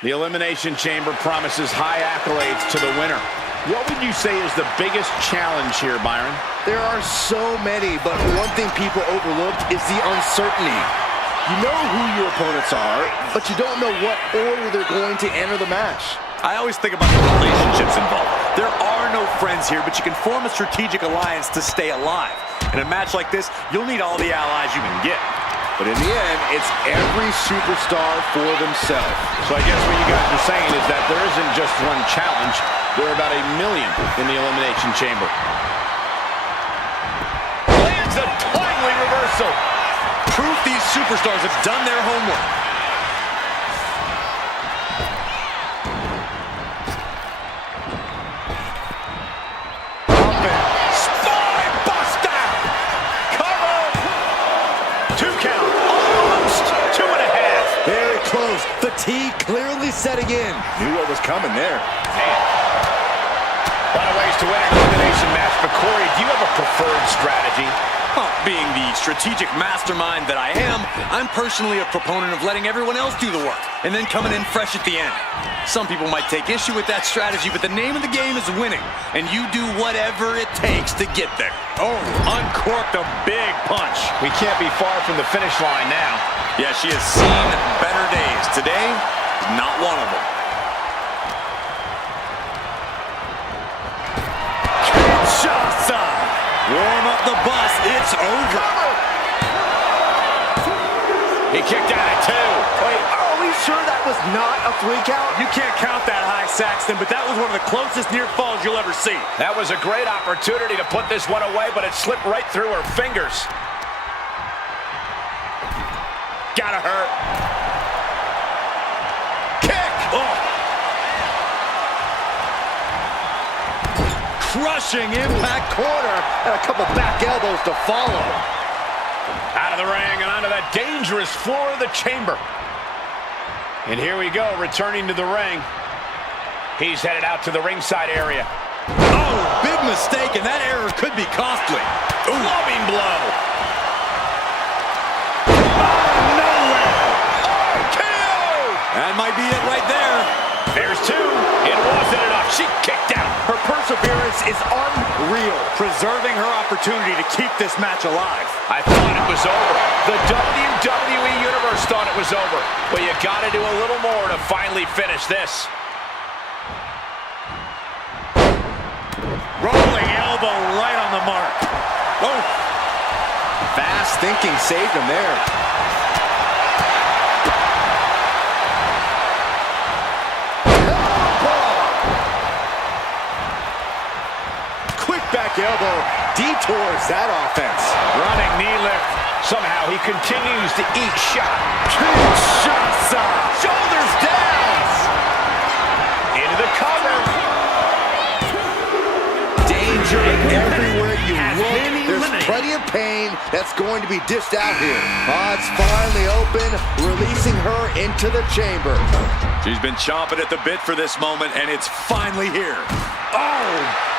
The Elimination Chamber promises high accolades to the winner. What would you say is the biggest challenge here, Byron? There are so many, but one thing people overlooked is the uncertainty. You know who your opponents are, but you don't know what order they're going to enter the match. I always think about the relationships involved. There are no friends here, but you can form a strategic alliance to stay alive. In a match like this, you'll need all the allies you can get. But in the end, it's every superstar for themselves. So I guess what you guys are saying is that there isn't just one challenge. There are about 1 million in the Elimination Chamber. Lands a timely reversal. Proof these superstars have done their homework. Fatigue clearly setting in. Knew what was coming there. Man. A lot of ways to win an elimination match, but Corey, do you have a preferred strategy? Being the strategic mastermind that I am, I'm personally a proponent of letting everyone else do the work and then coming in fresh at the end. Some people might take issue with that strategy, but the name of the game is winning, and you do whatever it takes to get there. Oh, uncorked a big punch. We can't be far from the finish line now. Yeah, she has seen better days. Today, not one of them. Kinshasa! Warm up the bus. It's over. He kicked out at 2. Wait, are we sure that was not a 3 count? You can't count that high, Saxton, but that was one of the closest near falls you'll ever see. That was a great opportunity to put this one away, but it slipped right through her fingers. Gotta hurt. Kick! Oh. Crushing impact corner and a couple back elbows to follow. Out of the ring and onto that dangerous floor of the chamber. And here we go, returning to the ring. He's headed out to the ringside area. Oh, big mistake, and that error could be costly. Loving blow. That might be it right there. There's 2. It wasn't enough. She kicked out. Her perseverance is unreal. Preserving her opportunity to keep this match alive. I thought it was over. The WWE Universe thought it was over. But you got to do a little more to finally finish this. Rolling elbow right on the mark. Oh. Fast thinking saved him there. Back elbow detours that offense. Running knee lift. Somehow he continues to eke shot. Kinshasa. Shoulders down. Into the cover. Danger everywhere you look. There's plenty of pain that's going to be dished out here. It's finally open, releasing her into the chamber. She's been chomping at the bit for this moment, and it's finally here. Oh!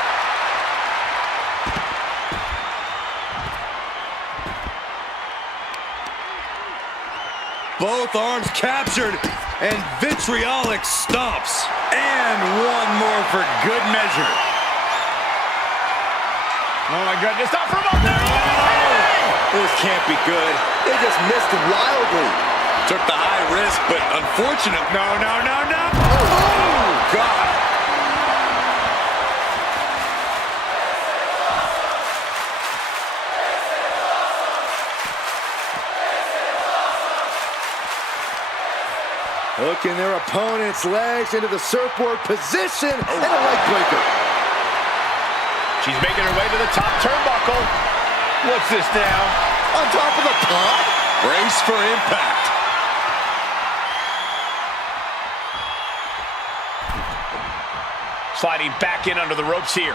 Both arms captured, and vitriolic stomps. And one more for good measure. Oh my goodness, not for a moment. This can't be good. They just missed wildly. Took the high risk, but unfortunate. No. Oh, God. Hooking their opponent's legs into the surfboard position and a leg breaker. She's making her way to the top turnbuckle. What's this now? On top of the pod? Brace for impact. Sliding back in under the ropes here.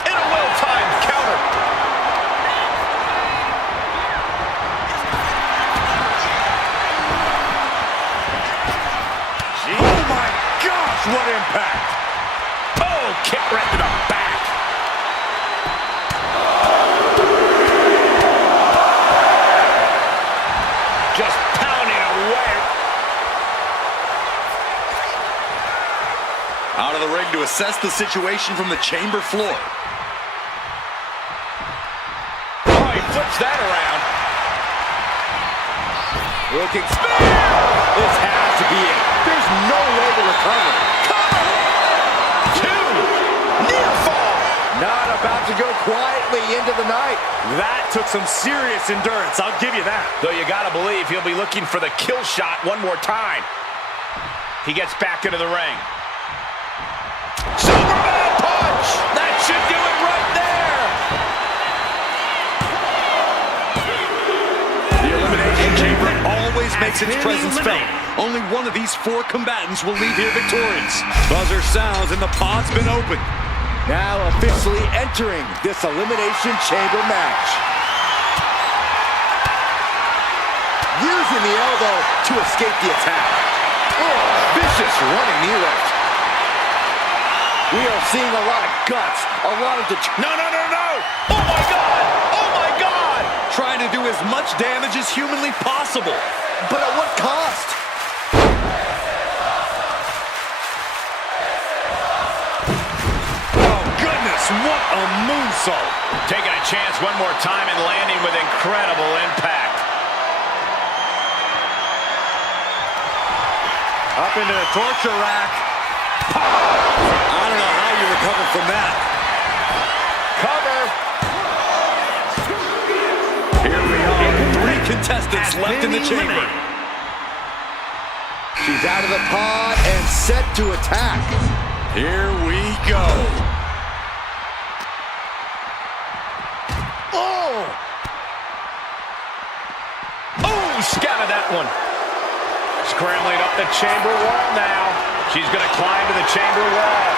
And a well-timed counter. What impact! Oh, kick right to the back. Just pounding away. Out of the ring to assess the situation from the chamber floor. Oh, he flips that around. Looking spear! This has to be it. There's no way to recover. Cover! 2! Near fall! Not about to go quietly into the night. That took some serious endurance, I'll give you that. Though you gotta believe he'll be looking for the kill shot one more time. He gets back into the ring. Superman punch! That should do it right there! The Elimination Chamber always makes its presence felt. Only one of these 4 combatants will leave here victorious. Buzzer sounds and the pod's been opened. Now officially entering this Elimination Chamber match. Using the elbow to escape the attack. Oh, vicious running knee lift. We are seeing a lot of guts, a lot of No! Oh my God! Oh my God! Trying to do as much damage as humanly possible. But at what cost? Oh, goodness, what a moonsault. Taking a chance one more time and landing with incredible impact. Up into the torture rack. I don't know how you recover from that. Cover! Here we are, 3 contestants left in the chamber. She's out of the pod and set to attack. Here we go. Oh, scattered that one. Scrambling up the chamber wall now. She's going to climb to the chamber wall.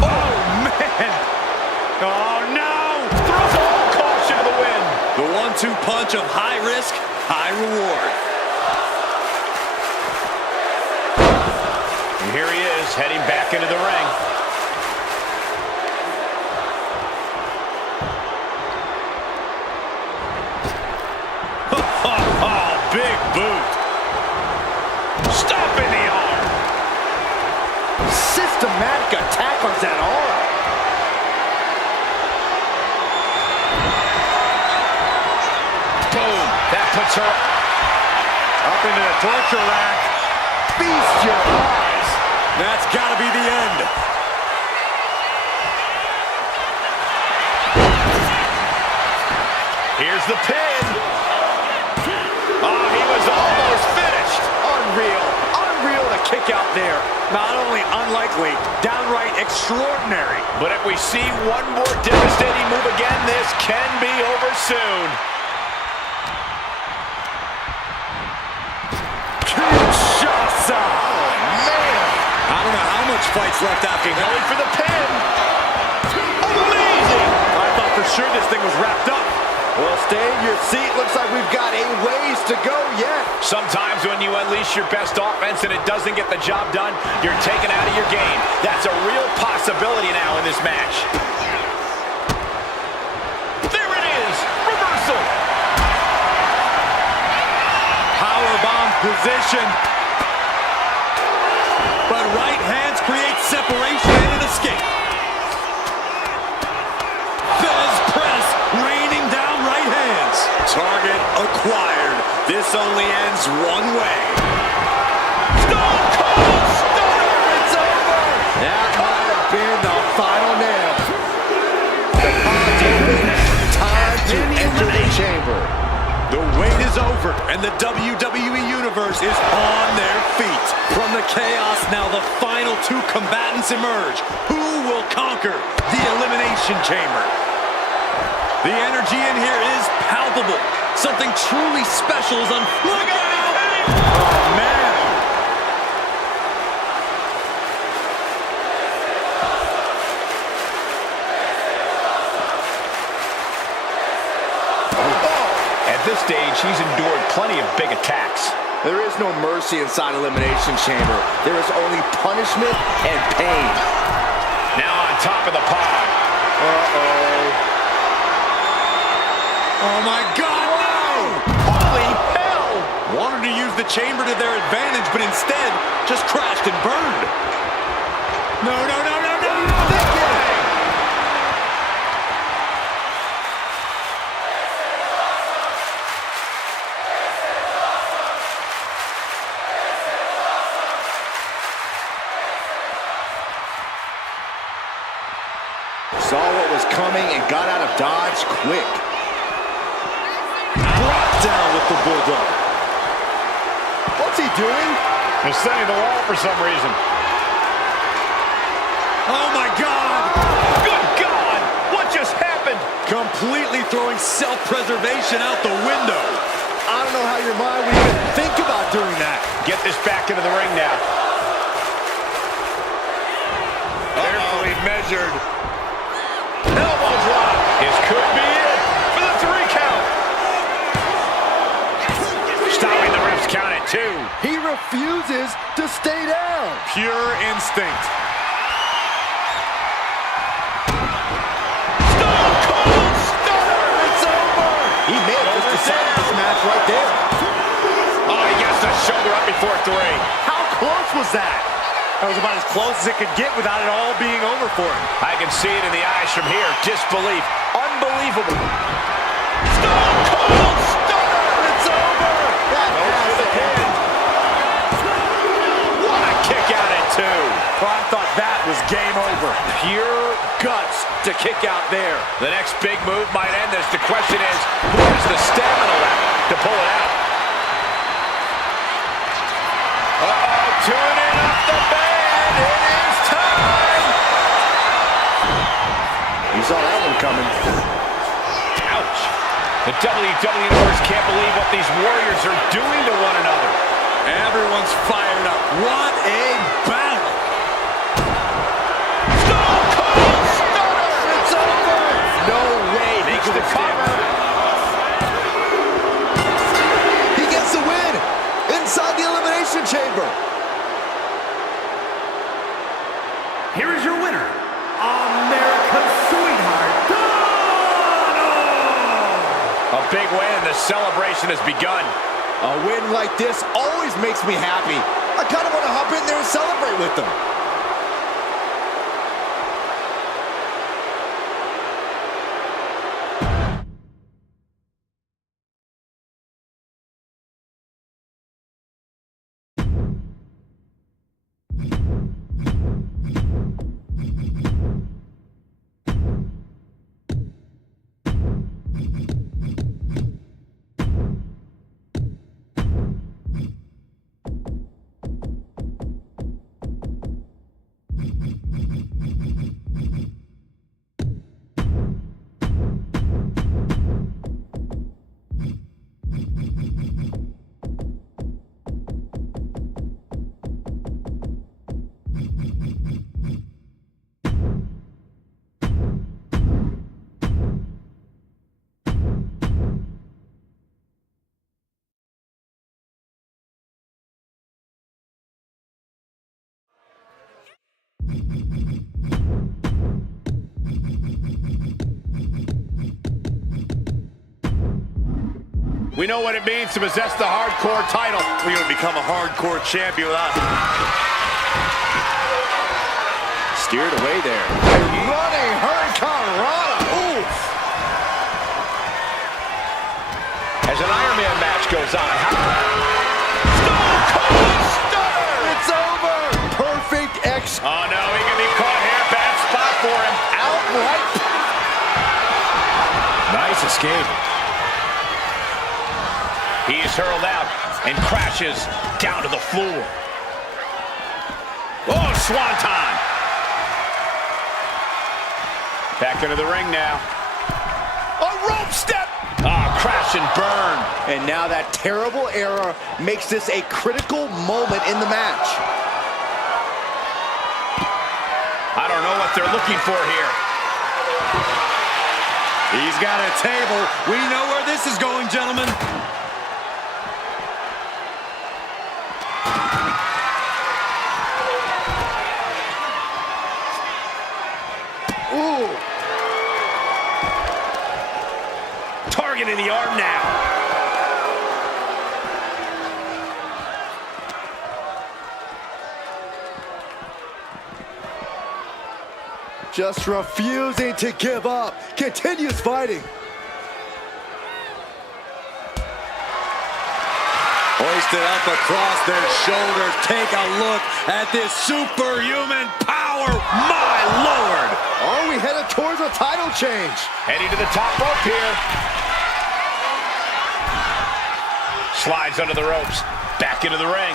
Oh, man. Oh, no. Throws all caution to the wind. The 1-2 punch of high risk, high reward. And here he is, heading back into the ring. Big boot. Stomping the arm. Systematic attack on that arm. Boom. That puts her Up into the torture rack. Feast your eyes. That's got to be the end. Here's the pin. Oh, he was almost finished. Unreal to kick out there. Not only unlikely, downright extraordinary. But if we see one more devastating move again, this can be over soon. Kinshasa. Man. I don't know how much fight's left after that. Going for the pin. Amazing. I thought for sure this thing was wrapped up. Well, stay in your seat. Looks like we've got a ways to go yet. Sometimes when you unleash your best offense and it doesn't get the job done, you're taken out of your game. That's a real possibility now in this match. There it is. Reversal. Powerbomb position. But right hands create separation and an escape. Fez press, raining down right hands. Target acquired. This only ends one way. Stone Cold Stunner. It's over. That might have been the final nail. The pod's open. Time to enter the chamber. The wait is over, and the WWE Universe is on their feet. From the chaos, now the final 2 combatants emerge. Who will conquer the Elimination Chamber? The energy in here is palpable. Something truly special is on. Look out! Oh, man. At this stage, he's endured plenty of big attacks. There is no mercy inside Elimination Chamber. There is only punishment and pain. Now on top of the pod. Uh-oh. Oh my God, no! chamber to their advantage, but instead just crashed and burned. No, no, no, no, no! Saw what was coming and got out of dodge quick. Brought down with the Bulldog. What's he doing? He's setting the wall for some reason. Oh my God! Good God! What just happened? Completely throwing self-preservation out the window. I don't know how your mind would even think about doing that. Get this back into the ring now. Carefully measured. Elbow drop. This could be it for the 3 count. Stopping the ref's count at 2. He refuses to stay down. Pure instinct. Stone Cold Stunner. It's over. He may have just decided this match right there. Oh, he gets the shoulder up before 3. How close was that? That was about as close as it could get without it all being over for him. I can see it in the eyes from here. Disbelief. Unbelievable. Stone Cold Stunner. It's over. That has to end. What a kick out at 2. Well, I thought that was game over. Pure guts to kick out there. The next big move might end this. The question is, who has the stamina left to pull it out? Uh-oh, tuning up the band. It is time. You saw that one coming. Ouch. The WWE Universe can't believe what these warriors are doing to one another. Everyone's fired up. What a battle! Stone Cold Stunner. It's over. No way. Makes the cover. He gets the win inside the Elimination Chamber. Here is your winner, America's sweetheart, Donald! A big win, and the celebration has begun. A win like this always makes me happy. I kind of want to hop in there and celebrate with them. We know what it means to possess the hardcore title. We would become a hardcore champion without Steered away there. Running Hurricane Rana. Oof. As an Iron Man match goes on. Stone Cold Stunner! It's over. Perfect X. Oh no, he can be caught here. Bad spot for him. Outright. Nice escape. He is hurled out and crashes down to the floor. Oh, swanton! Back into the ring now. A rope step! Ah, crash and burn. And now that terrible error makes this a critical moment in the match. I don't know what they're looking for here. He's got a table. We know where this is going, gentlemen. Ooh. Targeting the arm now. Just refusing to give up. Continues fighting. Hoisted up across their shoulders. Take a look at this superhuman power. My Lord! Are we headed towards a title change? Heading to the top rope here. Slides under the ropes. Back into the ring.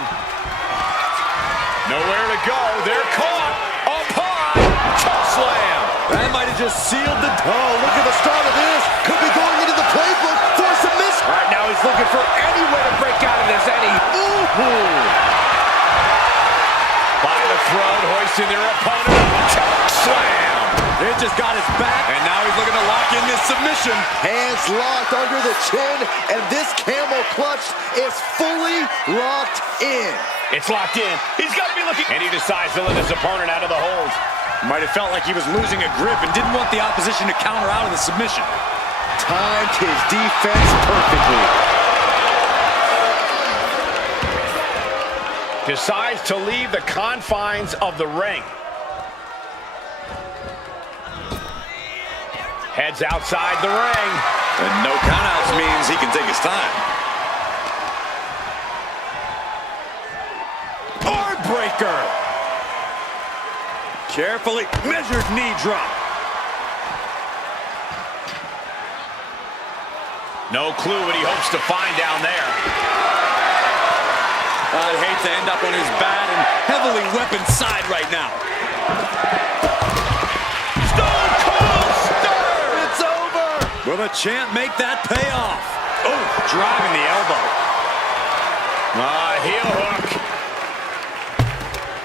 Nowhere to go. They're caught. Up high. Choke slam. That might have just sealed the... Oh, look at the start of this. Could be going into the playbook for submission. All right, now he's looking for any way to break out of this, Eddie. Ooh. By the throat, hoisting their opponent. Choke slam. It just got his back, and now he's looking to lock in this submission. Hands locked under the chin, and this camel clutch is fully locked in. It's locked in. He's got to be looking. And he decides to let his opponent out of the hold. Might have felt like he was losing a grip and didn't want the opposition to counter out of the submission. Timed his defense perfectly. Decides to leave the confines of the ring. Heads outside the ring. And no countouts means he can take his time. Arm breaker. Carefully measured knee drop. No clue what he hopes to find down there. I'd hate to end up on his bad and heavily weaponed side right now. Stone Cold Stunner! It's over. Will the champ make that pay off? Oh, driving the elbow. Heel hook.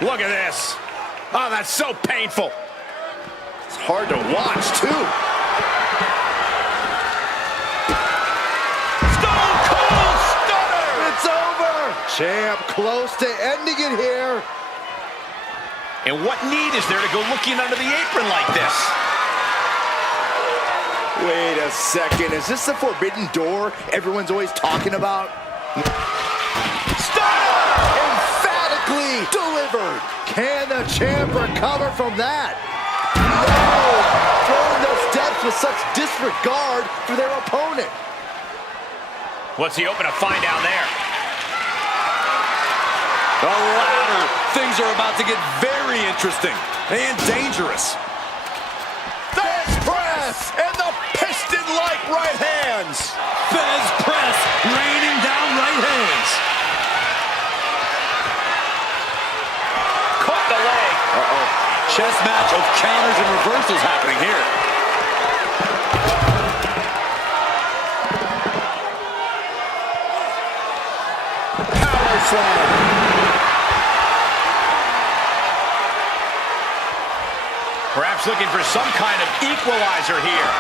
Look at this. Oh, that's so painful. It's hard to watch, too. Stone Cold Stunner! It's over. Champ close to ending it here. And what need is there to go looking under the apron like this? Wait a second. Is this the forbidden door everyone's always talking about? Emphatically delivered. Can the champ recover from that? No! Throwing those steps with such disregard for their opponent. What's he hoping to find down there? The ladder. Things are about to get very interesting and dangerous. Fez press and the piston-like right hands. Fez press, raining down right hands. Caught the leg. Chess match of counters and reversals happening here. Power slam. Perhaps looking for some kind of equalizer here.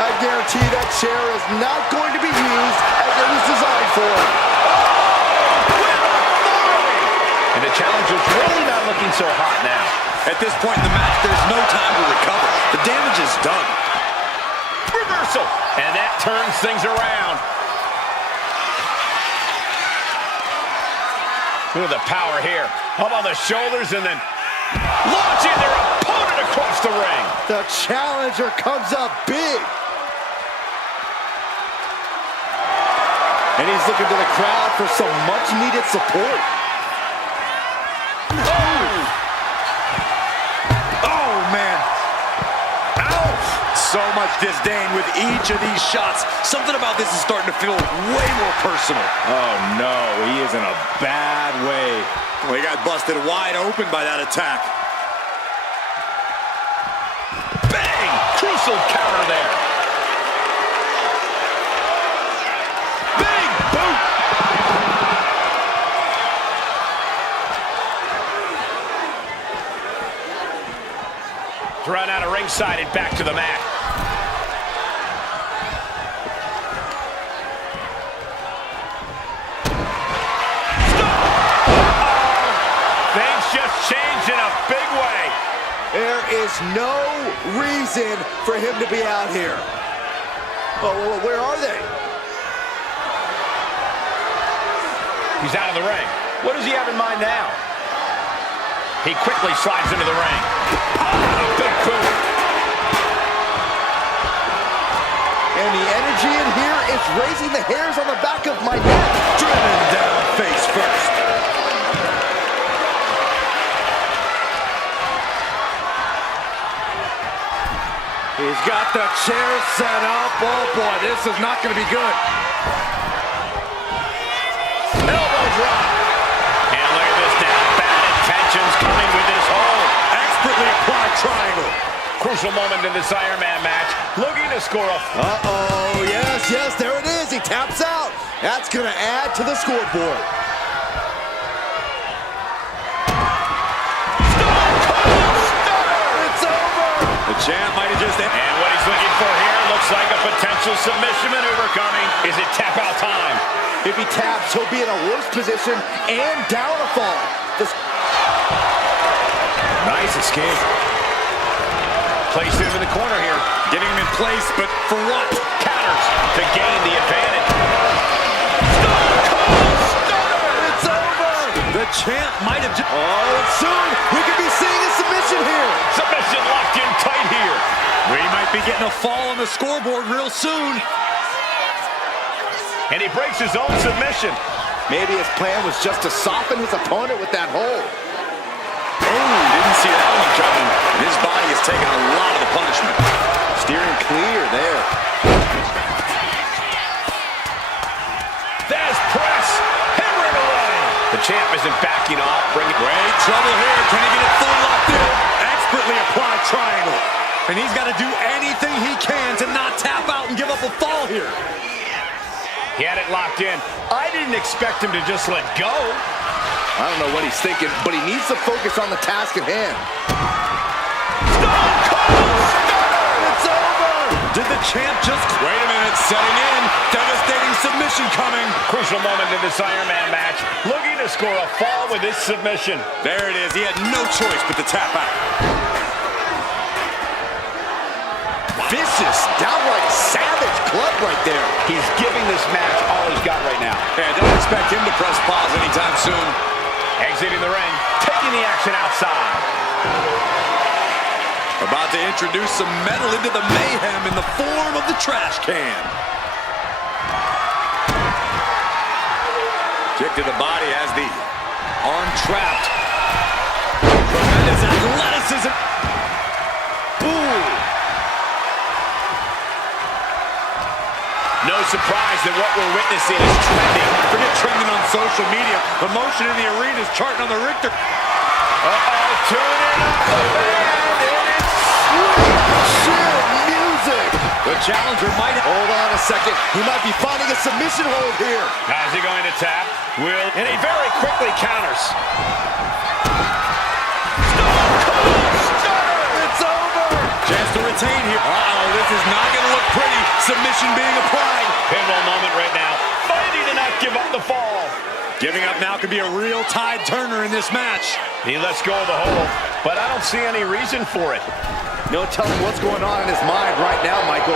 I guarantee that chair is not going to be used as it was designed for. And the challenger's really not looking so hot now. At this point in the match, there's no time to recover. The damage is done. Reversal. And that turns things around. Look at the power here. Up on the shoulders and then launching their opponent across the ring. The challenger comes up big. And he's looking to the crowd for some much-needed support. Oh, man. Ow! So much disdain with each of these shots. Something about this is starting to feel way more personal. Oh, no. He is in a bad way. Well, he got busted wide open by that attack. Bang! Crucial counter there. Big boot! Thrown out of ringside and back to the mat. Things just changed in a big way. There is no reason for him to be out here. Oh, well, where are they? He's out of the ring. What does he have in mind now? He quickly slides into the ring. Oh, big boot. And the energy in here is raising the hairs on the back of my neck. Driven down face first. He's got the chair set up. Oh, boy, this is not going to be good. Elbow drop. And look at this now. Bad intentions coming with this hold. Expertly applied triangle. Crucial moment in this Iron Man match. Looking to score a... Uh-oh, yes, there it is. He taps out. That's going to add to the scoreboard. It's over. The champ might have just... And what he's looking for here looks like a potential submission maneuver coming. Is it tap out time? If he taps, he'll be in a worse position and down a fall. Nice escape. Placed him in the corner here. Getting him in place, but for what? Counters to gain the advantage. It's over. The champ might have just... Oh, and soon we could be seeing a submission here. Submission locked in tight here. We might be getting a fall on the scoreboard real soon. And he breaks his own submission. Maybe his plan was just to soften his opponent with that hold. Oh, didn't see that one coming. His body has taken a lot of the punishment. Steering clear there. There's press. Hammering away. The champ isn't backing off. Bringing Great trouble here. Can he get it fully locked in? Expertly applied triangle. And he's got to do anything he can to not tap out and give up a fall here. He had it locked in. I didn't expect him to just let go. I don't know what he's thinking, but he needs to focus on the task at hand. It's over! Did the champ just... Wait a minute, setting in. Devastating submission coming. Crucial moment in this Iron Man match. Looking to score a fall with this submission. There it is. He had no choice but to tap out. Vicious, downright savage club right there. He's giving this match all he's got right now. Yeah, don't expect him to press pause anytime soon. Exiting the ring, taking the action outside. About to introduce some metal into the mayhem in the form of the trash can. Kick to the body as the arm trapped. Tremendous athleticism. Ooh. No surprise that what we're witnessing is trending. Forget trending on social media. The motion in the arena is charting on the Richter. Uh-oh, tune in up the band, and it's Chill music. The challenger might... Hold on a second. He might be finding a submission hold here. How's he going to tap? And he very quickly counters. It's over. Chance to retain here. Uh-oh, this is not going to look pretty. Submission being applied. Pinball moment right now. Fighting to not give up the fall. Giving up now could be a real tide turner in this match. He lets go of the hold, but I don't see any reason for it. No telling what's going on in his mind right now, Michael.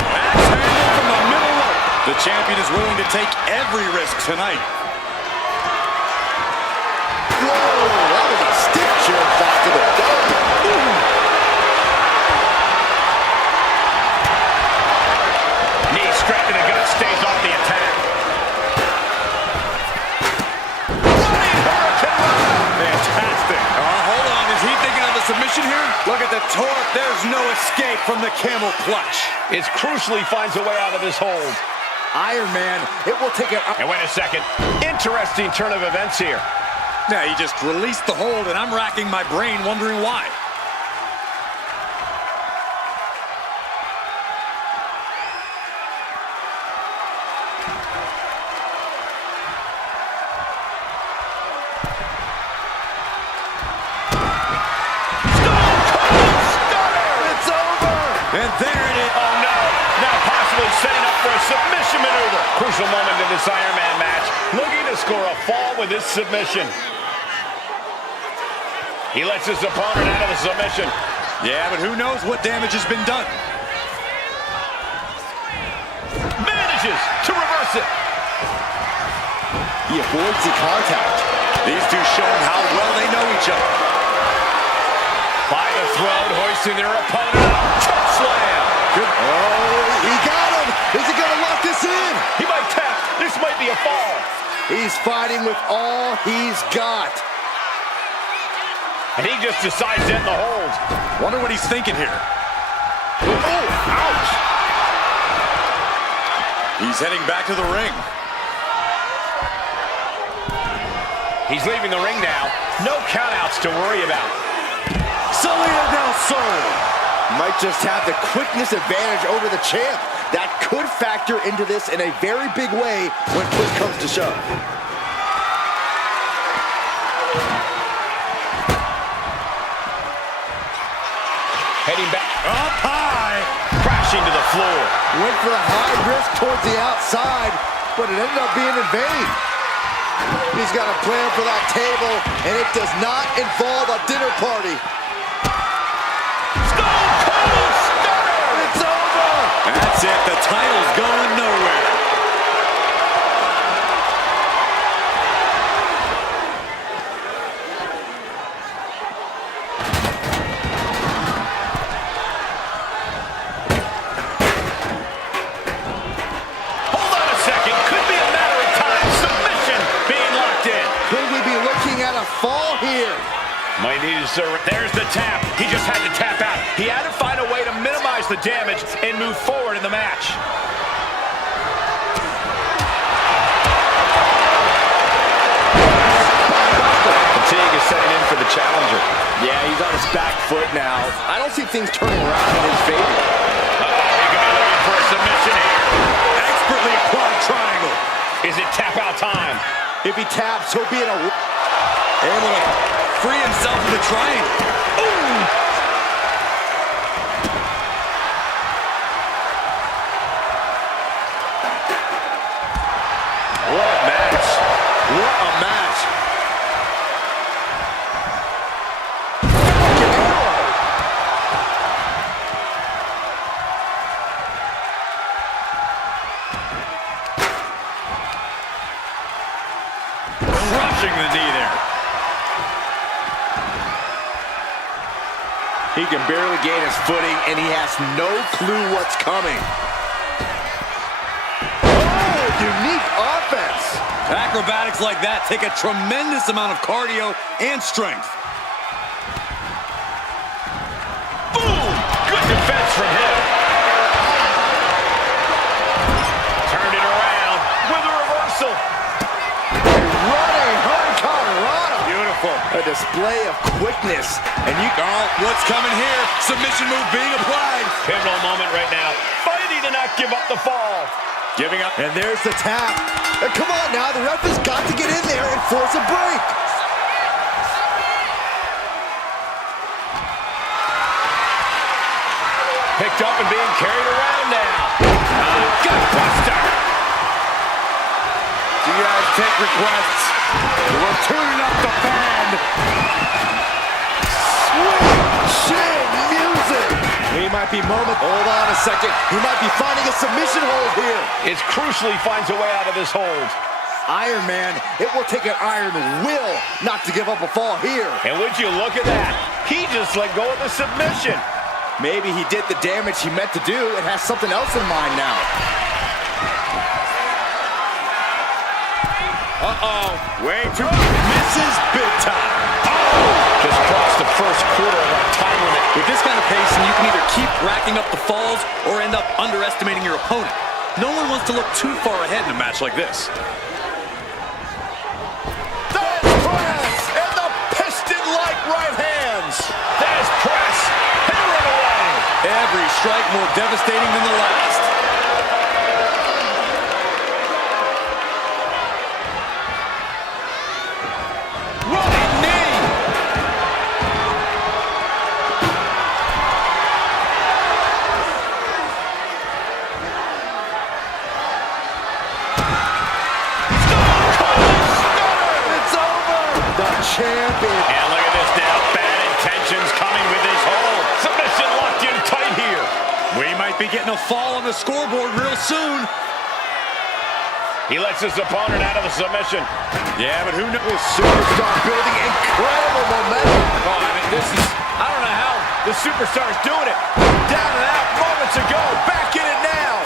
Axe handle from the middle rope. The champion is willing to take every risk tonight. Whoa, that was a stiff chair shot to the dome. Knee straight to the gut, stays off the attack. Fantastic. Hold on, is he thinking of a submission here? Look at the torque. There's no escape from the camel clutch. It's crucial he finds a way out of this hold. Iron Man, it will take it. And wait a second. Interesting turn of events here. Now, he just released the hold, and I'm racking my brain wondering why. It's over. And there it is. Oh, no. Now possibly setting up for a submission maneuver. Crucial moment in this Iron Man match. Looking to score a fall with this submission. He lets his opponent out of the submission. Yeah, but who knows what damage has been done. Manages to reverse it. He avoids the contact. These two showing how well they know each other. By the throat, hoisting their opponent up. Choke slam. Good. Oh, he got him. Is he going to lock this in? He might tap. This might be a fall. He's fighting with all he's got. And he just decides to end the hold. Wonder what he's thinking here. Oh, ouch. He's heading back to the ring. He's leaving the ring now. No countouts to worry about. Cena del Sol might just have the quickness advantage over the champ. That could factor into this in a very big way when push comes to shove. Heading back. Up high. Crashing to the floor. Went for the high risk towards the outside, but it ended up being in vain. He's got a plan for that table, and it does not involve a dinner party. Stone Cold Stunner! It's over! That's it. The title's going nowhere. Hold on a second. Could be a matter of time. Submission being locked in. Could we be looking at a fall here? Might need to serve it. There's the tap. He just had to tap out. He had to find a way to minimize the damage and move forward in the match. Fatigue is setting in for the challenger. Yeah, he's on his back foot now. I don't see things turning around in his favor. He could be looking for a submission here. Expertly applied triangle. Is it tap out time? If he taps, he'll be in a... Able to free himself from the triangle. What a match. What a match. Crushing the knee there. He can barely gain his footing, and he has no clue what's coming. Oh, unique offense. Acrobatics like that take a tremendous amount of cardio and strength. Boom! Good defense from him. Turned it around with a reversal. Running Hurricanrana. Beautiful. A display of quickness. And you... Oh, what's coming here? Submission move being applied. Pivotal moment right now. Fighting to not give up the fall. Giving up. And there's the tap. And come on now, the ref has got to get in there and force a break. Picked up and being carried around now. Gutbuster. Do you guys take requests? We're tuning up the band. Sweet chin music. He might be hold on a second. He might be finding a submission hold here. It's crucially finds a way out of this hold. Iron Man, it will take an iron will not to give up a fall here. And would you look at that? He just let go of the submission. Maybe he did the damage he meant to do and has something else in mind now. Way too misses big time. Just crossed the first quarter of our time limit. With this kind of pacing, you can either keep racking up the falls or end up underestimating your opponent. No one wants to look too far ahead in a match like this. Press and the piston-like right hands. There's press. Hammering away. Every strike more devastating than the last. Running knee. It's over. The champion. And look at this now. Bad intentions coming with this hold. Submission locked in tight here. We might be getting a fall on the scoreboard real soon. He lets his opponent out of the submission. Yeah, but who knows? Superstar building incredible momentum. Oh, I mean, I don't know how the superstar is doing it. Down and out moments ago, back in it now.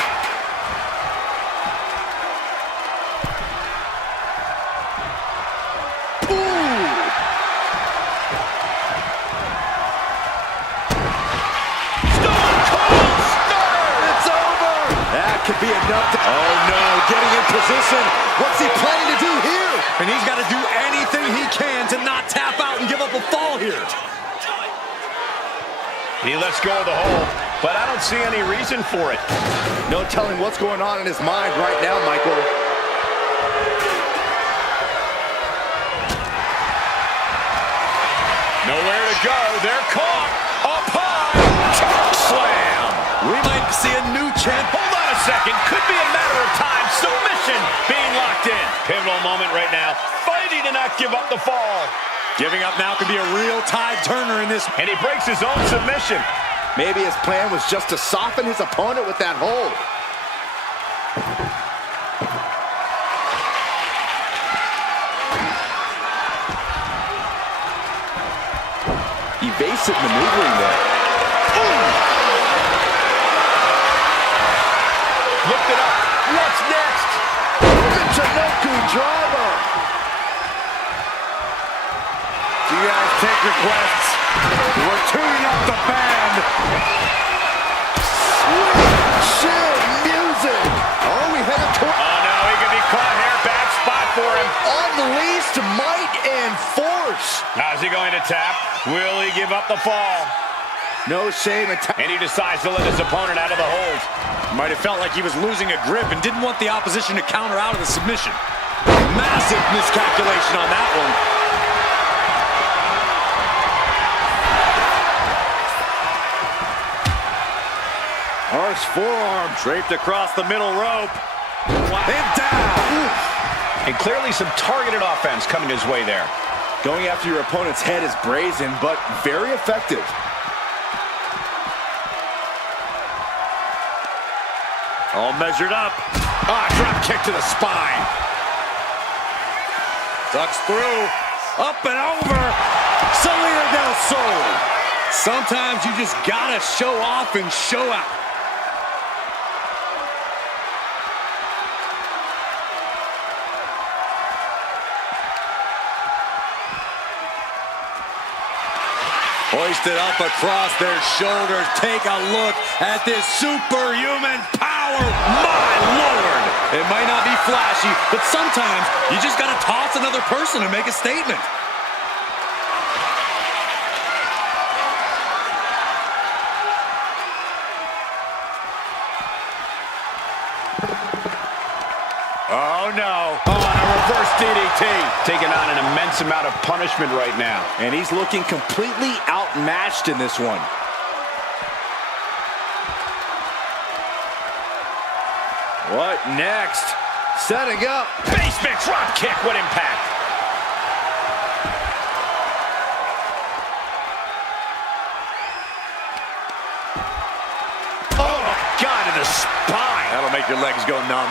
Could be enough to... Oh no, getting in position. What's he planning to do here? And he's got to do anything he can to not tap out and give up a fall here. He lets go of the hold, but I don't see any reason for it. No telling what's going on in his mind right now, Michael. Nowhere to go. They're caught. Up high. Choke slam. We might see a new champ. Hold on a second. Could be a matter of time. Submission being locked in. Pivotal moment right now. Fighting to not give up the fall. Giving up now could be a real tide turner in this. And he breaks his own submission. Maybe his plan was just to soften his opponent with that hold. Evasive maneuvering there. Looked it up. What's next? Michinoku driver. Do you guys take requests? We're tuning up the band. Sweet chill music. Oh, we headed toward... Oh, no, he could be caught here. Bad spot for him. Unleashed might and force. How's he going to tap? Will he give up the fall? No shame in... And he decides to let his opponent out of the hold. Might have felt like he was losing a grip and didn't want the opposition to counter out of the submission. Massive miscalculation on that one. Harsh forearm. Draped across the middle rope. And down. And clearly some targeted offense coming his way there. Going after your opponent's head is brazen, but very effective. All measured up. Drop kick to the spine. Ducks through. Up and over. Salida del Sol. Sometimes you just gotta show off and show out. Hoisted up across their shoulders. Take a look at this superhuman power. My Lord! It might not be flashy, but sometimes you just got to toss another person to make a statement. Oh, no. Oh, and a reverse DDT. Taking on an immense amount of punishment right now. And he's looking completely outmatched in this one. What next? Setting up. Basement drop kick. What impact. Oh, my God, to the spine. That'll make your legs go numb.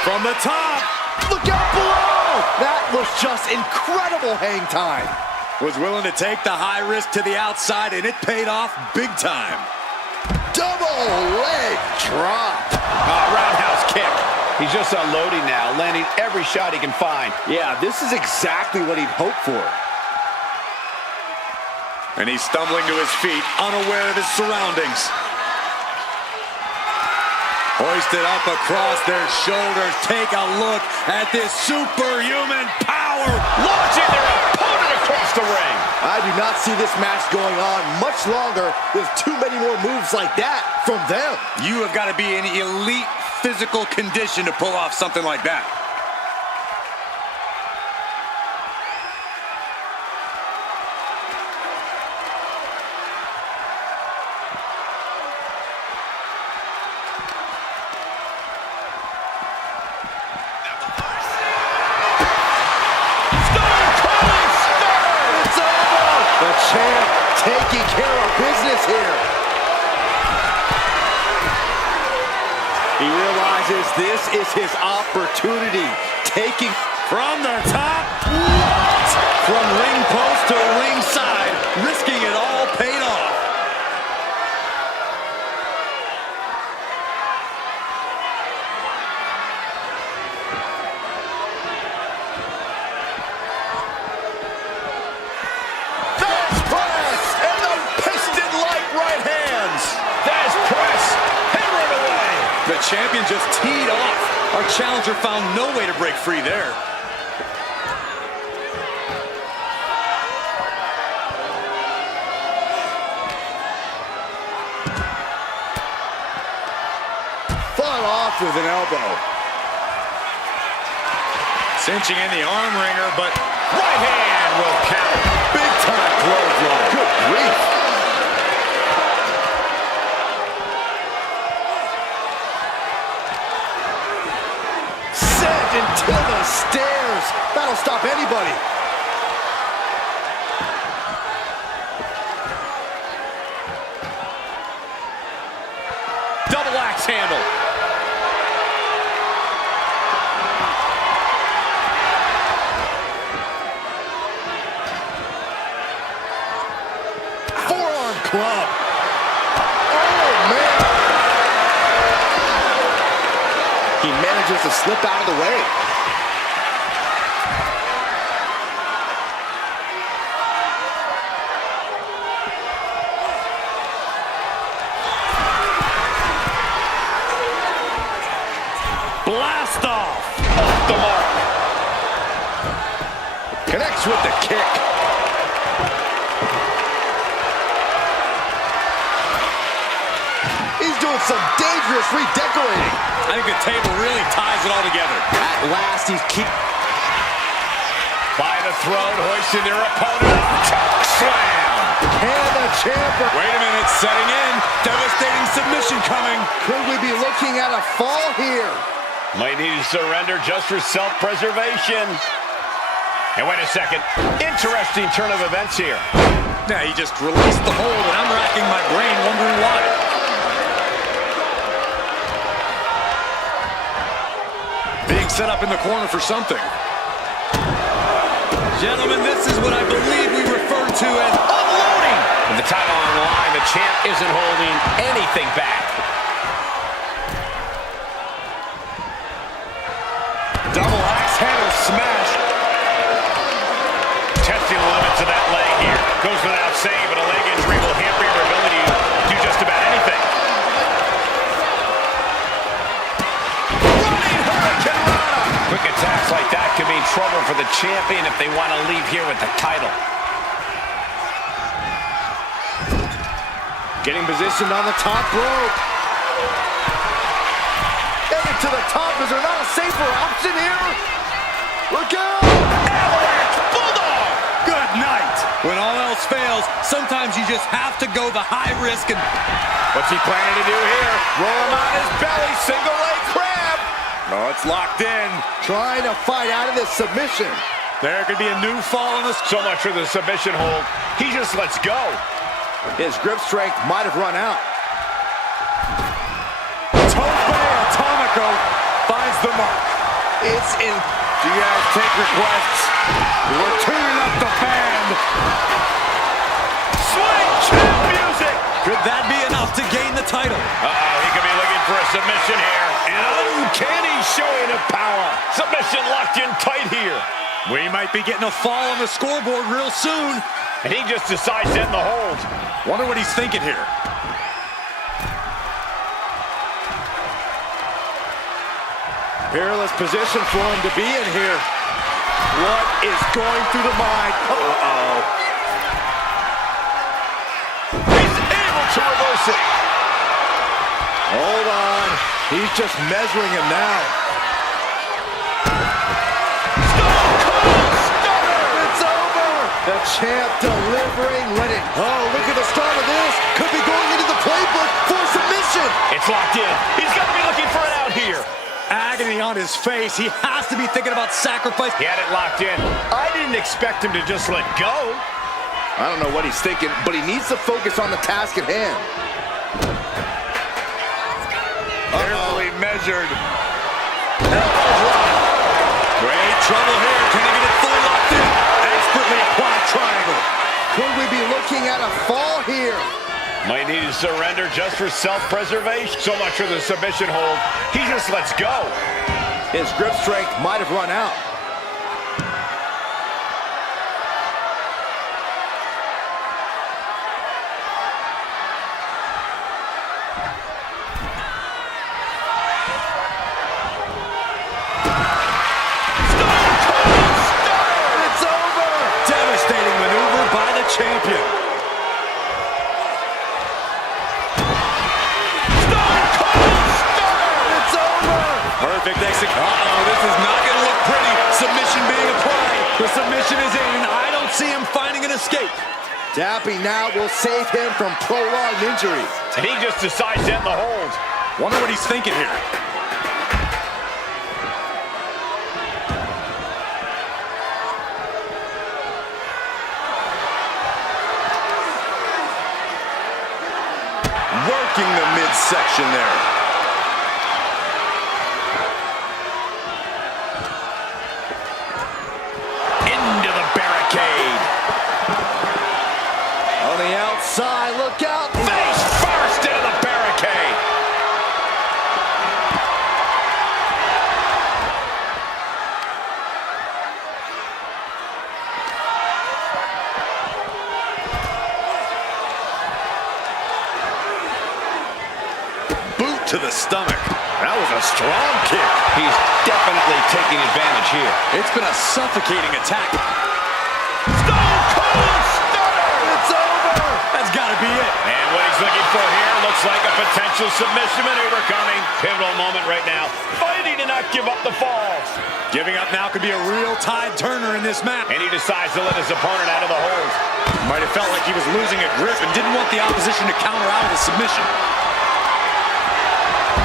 From the top. Look out below! That was just incredible hang time. Was willing to take the high risk to the outside, and it paid off big time. Double leg drop. Roundhouse kick. He's just unloading now, landing every shot he can find. Yeah, this is exactly what he'd hoped for. And he's stumbling to his feet, unaware of his surroundings. Hoisted up across their shoulders. Take a look at this superhuman power. Launching their opponent across the ring. I do not see this match going on much longer with too many more moves like that from them. You have got to be in elite physical condition to pull off something like that. Taking care of business here. He realizes this is his opportunity. Taking From the top, what? From ring post to ringside, risking it all paid off. That's press and the piston-like right hands. That's press. Hammering away. The champion just teed off. Our challenger found no way to break free there. Fought off with an elbow. Cinching in the arm wringer, but Right hand will count. Big time clothesline. Good grief. Sent into the stairs. That'll stop anybody. Double axe handle. Forearm club. Oh, man. He manages to slip out of the way. Blast off. Off the mark. Connects with the kick. He's doing some dangerous redecorating. I think the table really ties it all together. At last, he's By the throat, hoisting their opponent up. Choke slam. Can the champ... Wait a minute, setting in. Devastating submission coming. Could we be looking at a fall here? Might need to surrender just for self-preservation. And wait a second. Interesting turn of events here. Now he just released the hold, and I'm racking my brain wondering why. Being set up in the corner for something. Gentlemen, this is what I believe we refer to as unloading. With the title on the line, the champ isn't holding anything back. Double axe handle smash. Testing the limits of that leg here. Goes without saying, but a leg injury will hamper your ability to do just about anything. Running Hurricane Rana. Quick attacks like that could mean trouble for the champion if they want to leave here with the title. Getting positioned on the top rope. Headed to the top. Is there not a safer option here? Look out! Avalanche Bulldog! Good night. When all else fails, sometimes you just have to go the high risk and... What's he planning to do here? Roll him on his belly. Single leg crab. No, it's locked in. Trying to fight out of this submission. There could be a new fall on this. So much for the submission hold. He just lets go. His grip strength might have run out. Tope Atomico finds the mark. It's in. Do you guys take requests? We're tuning up the band. Swing champ music. Could that be enough to gain the title? He could be looking for a submission here. An uncanny showing of power. Submission locked in tight here. We might be getting a fall on the scoreboard real soon. And he just decides to end the hold. Wonder what he's thinking here. Perilous position for him to be in here. What is going through the mind? Uh-oh. He's able to reverse it. Hold on. He's just measuring him now. Stone Cold Stunner. It's over. The champ delivering. Oh, look at the start of this. Could be going into the playbook for submission. It's locked in. He's got to be looking for it out here. Agony on his face. He has to be thinking about sacrifice. He had it locked in. I didn't expect him to just let go. I don't know what he's thinking, but he needs to focus on the task at hand. Carefully measured. measured. Great trouble here. Can he get it fully locked in? Expertly applied triangle. Could we be looking at a fall here? Might need to surrender just for self-preservation. So much for the submission hold. He just lets go. His grip strength might have run out. It's over. Devastating maneuver by the champion. It's over! Perfect execution. Uh-oh, this is not going to look pretty. Submission being applied. The submission is in. I don't see him finding an escape. Tapping now will save him from prolonged injury. And he just decides to end the hold. Wonder what he's thinking here. Working the midsection there. Into the barricade. On the outside, look out! Face first into the barricade. Boot to the stomach. That was a strong kick. He's definitely taking advantage here. It's been a suffocating attack. Stone Cold Stunner! It's over! That's got to be it. And what he's looking for here looks like a potential submission maneuver coming. Pivotal moment right now. Fighting to not give up the falls. Giving up now could be a real tide turner in this match. And he decides to let his opponent out of the hold. Might have felt like he was losing a grip and didn't want the opposition to counter out of the submission.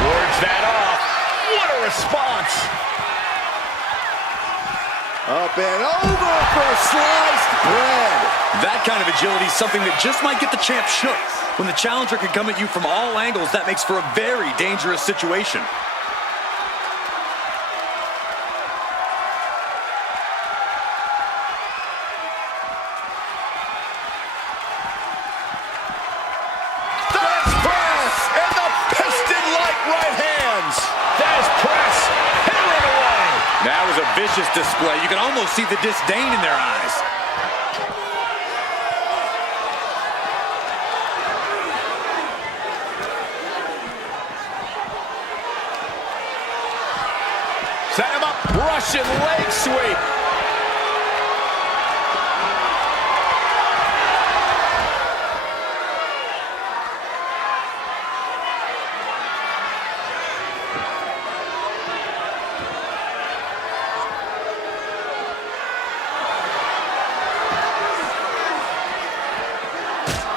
Wards that off. What a response. Up and over for sliced bread. That kind of agility is something that just might get the champ shook. When the challenger can come at you from all angles, that makes for a very dangerous situation. That's press! And the piston-like right hands! That's press. Hammering away. That was a vicious display. You can almost see the disdain in their eyes. Set him up. Russian leg sweep.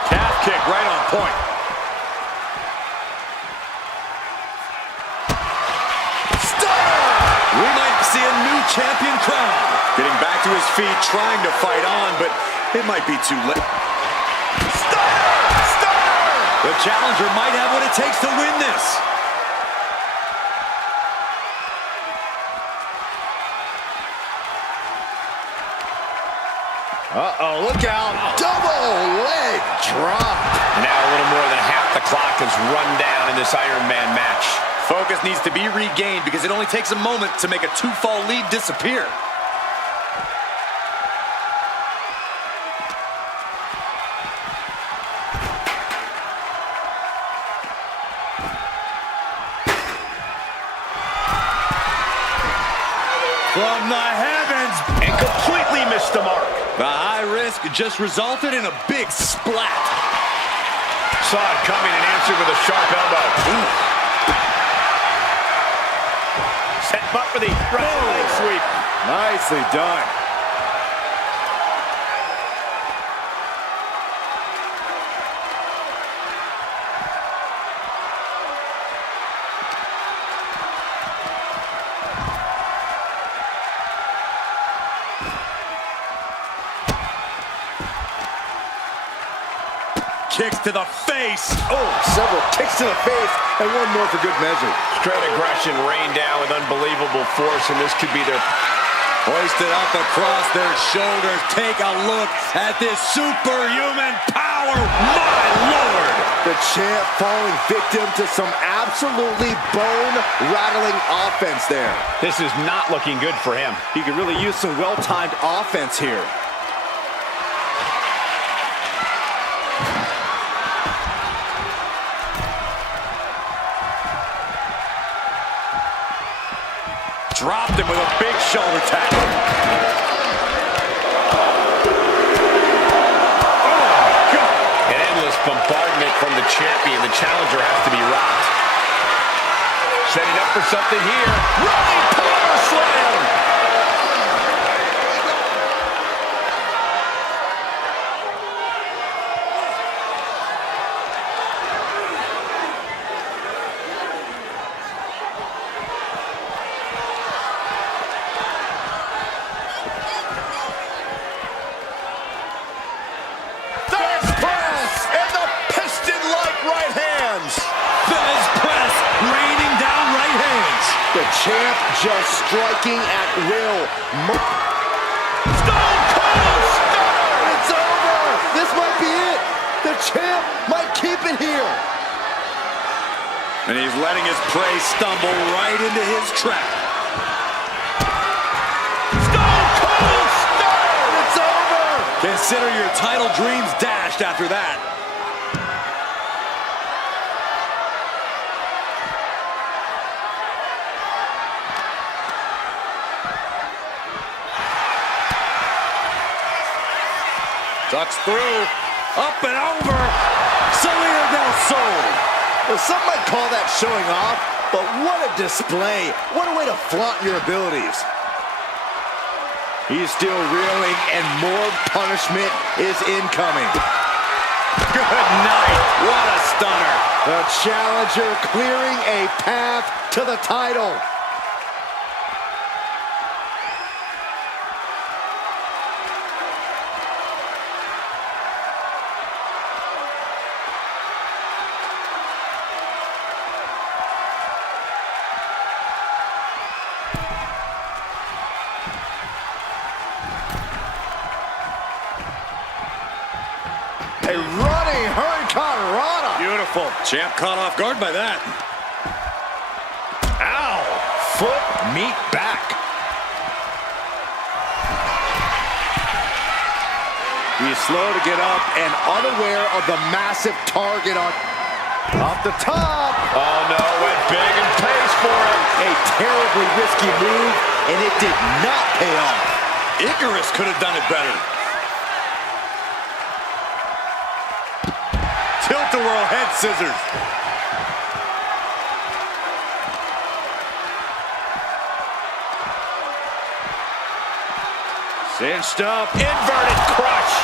Calf kick right on point. We might see a new champion crowned. Getting back to his feet, trying to fight on, but it might be too late. The challenger might have what it takes to win this. Uh-oh, look out. Double leg drop. Now a little more than half the clock has run down in this Iron Man match. Focus needs to be regained because it only takes a moment to make a two-fall lead disappear. From the heavens. And completely missed the mark. The high risk just resulted in a big splat. Saw it coming and answered with a sharp elbow. Ooh. Set him up for the Russian leg sweep. Nicely done. kicks to the face. Oh, several kicks to the face, and one more for good measure. Straight aggression rained down with unbelievable force, and this could be their... Hoisted up across their shoulders. Take a look at this superhuman power. My Lord! The champ falling victim to some absolutely bone-rattling offense there. This is not looking good for him. He could really use some well-timed offense here. Dropped him with a big shoulder tap. An endless bombardment from the champion. The challenger has to be rocked. Setting up for something here. Running power slam! The champ just striking at will. Stone Cold Stunner! It's over! This might be it! The champ might keep it here! And he's letting his prey stumble right into his trap. Stone Cold Stunner! It's over! Consider your title dreams dashed after that. Ducks through, up and over, Cena del Sol. Well, some might call that showing off, but what a display. What a way to flaunt your abilities. He's still reeling, and more punishment is incoming. Good night. What a stunner. The challenger clearing a path to the title. A running hurricane rana. Beautiful. Champ caught off guard by that. Ow! Foot meet back. He's slow to get up and unaware of the massive target on off the top. Oh no, went big and pays for it. A terribly risky move, and it did not pay off. Icarus could have done it better. Tilt-a-whirl head scissors. Cinched up. Inverted crush.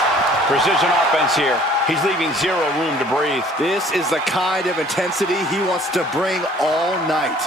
Precision offense here. He's leaving zero room to breathe. This is the kind of intensity he wants to bring all night.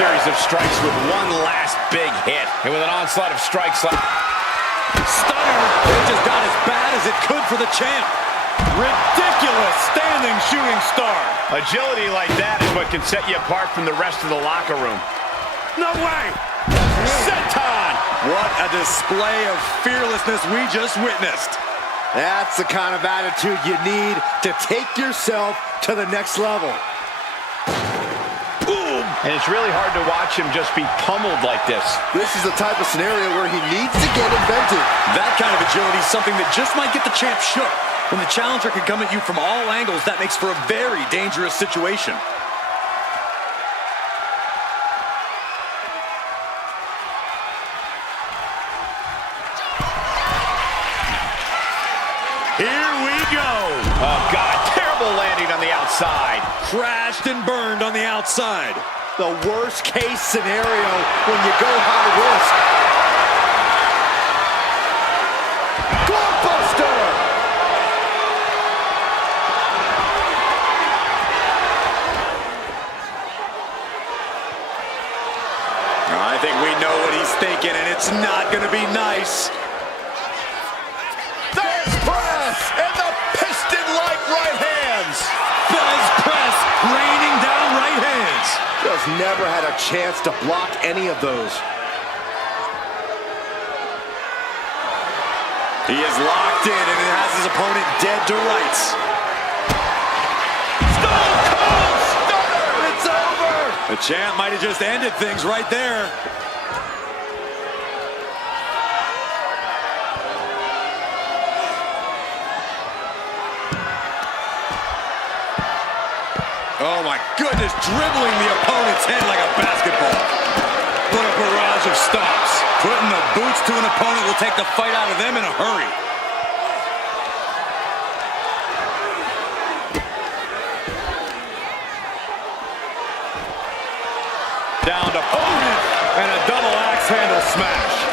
Series of strikes with one last big hit. And with an onslaught of strikes like... Stunner! It just got as bad as it could for the champ. Ridiculous standing shooting star. Agility like that is what can set you apart from the rest of the locker room. No way! Senton! What a display of fearlessness we just witnessed. That's the kind of attitude you need to take yourself to the next level. And it's really hard to watch him just be pummeled like this. This is the type of scenario where he needs to get inventive. That kind of agility is something that just might get the champ shook. When the challenger can come at you from all angles, that makes for a very dangerous situation. Here we go. Oh, God, terrible landing on the outside. Crashed and burned on the outside. The worst case scenario when you go high risk. Glove-buster! I think we know what he's thinking, and it's not going to be nice. Thesz press and the piston-like right hands. Thesz press, raining down right hands. Just never had a chance to block any of those. He is locked in, and it has his opponent dead to rights. Stone Cold Stunner! It's over! The champ might have just ended things right there. Oh my goodness, dribbling the opponent's head like a basketball. What a barrage of stops. Putting the boots to an opponent will take the fight out of them in a hurry. Down to opponent and a double axe handle smash.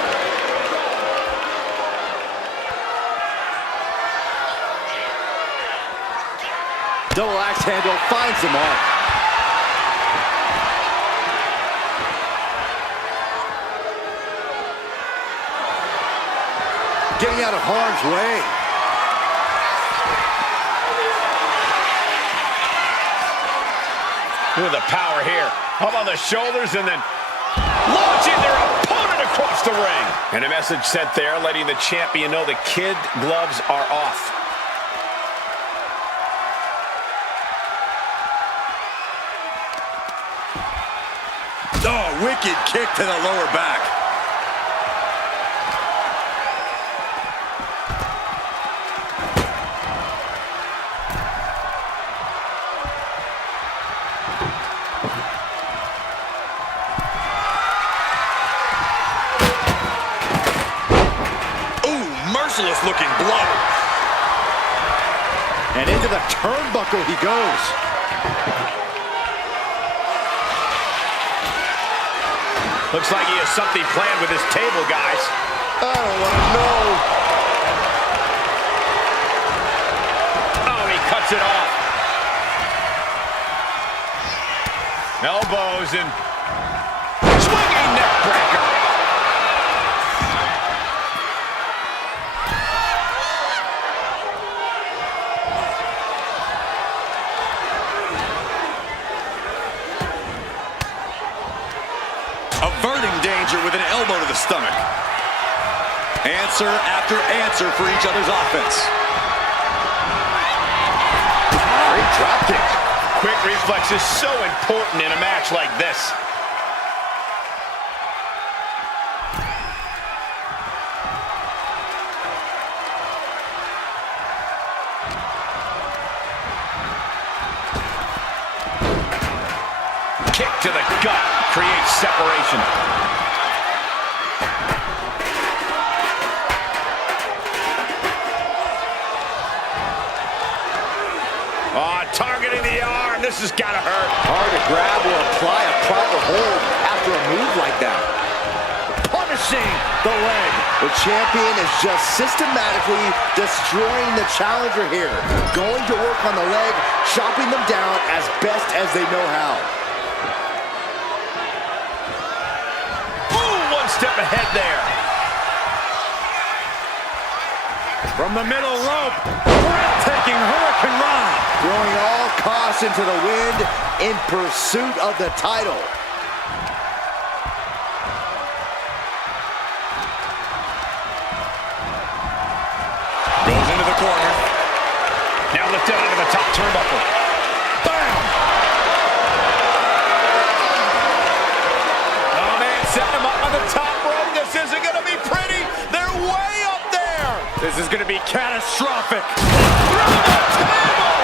Double axe handle finds the mark. Getting out of harm's way. Look at the power here. Up on the shoulders and then launching their opponent across the ring. And a message sent there letting the champion know the kid gloves are off. Oh, wicked kick to the lower back. Ooh, merciless looking blow. And into the turnbuckle he goes. Looks like he has something planned with his table, guys. I don't want to know. Oh, he cuts it off. Elbows and swinging neck breaker. Averting danger with an elbow to the stomach. Answer after answer for each other's offense. Great dropkick. Quick reflex is so important in a match like this. Kick to the gut creates separation. Oh, targeting the arm. This has got to hurt. Hard to grab or apply a proper hold after a move like that. Punishing the leg. The champion is just systematically destroying the challenger here. Going to work on the leg, chopping them down as best as they know how. Step ahead there. From the middle rope, breathtaking Hurricane Run. Throwing all caution to the wind in pursuit of the title. Goes into the corner. Now lifted onto the top turnbuckle. Bam! Oh, man, setting him up on the top rope. This isn't going to be pretty. They're way up there. This is going to be catastrophic. Through the table!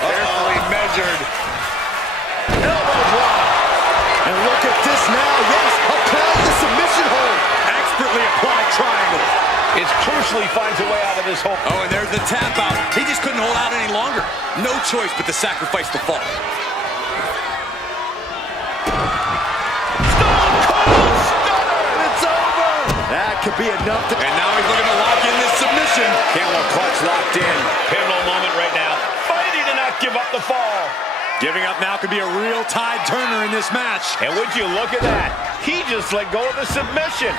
Carefully measured. Elbow drop. And look at this now. It's crucial he finds a way out of this hole. Oh, and there's the tap out. He just couldn't hold out any longer. No choice but to sacrifice the fall. That could be enough to... And now he's looking to lock in this submission. Camel clutch locked in. Pivotal moment right now. Fighting to not give up the fall. Giving up now could be a real tide turner in this match. And would you look at that? He just let go of the submission.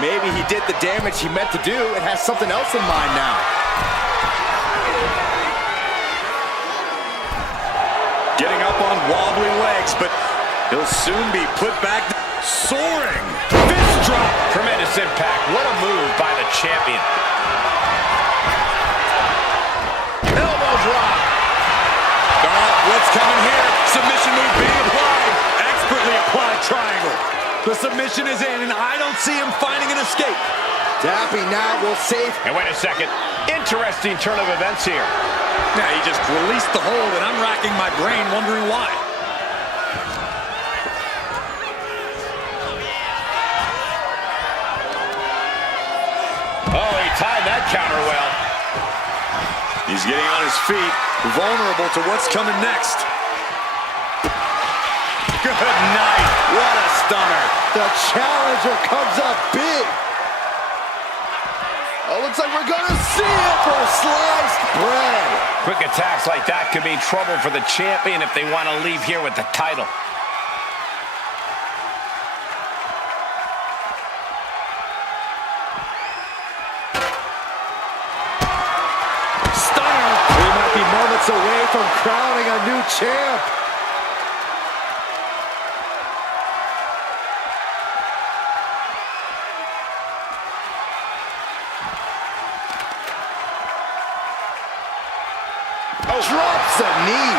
Maybe he did the damage he meant to do and has something else in mind now. Getting up on wobbly legs, but he'll soon be put back. Soaring. Fist drop. Tremendous impact. What a move by the champion. Elbow drop. What's coming here? Submission move being applied. Expertly applied triangle. The submission is in, and I don't see him finding an escape. Dappy now will save. And wait a second. Interesting turn of events here. Now he just released the hold, and I'm racking my brain wondering why. Oh, he timed that counter well. He's getting on his feet, vulnerable to what's coming next. Good night. What a stunner. The challenger comes up big. Oh, looks like we're going to see it for sliced bread. Quick attacks like that could mean trouble for the champion if they want to leave here with the title. Away from crowning a new champ. Oh. Drops a knee.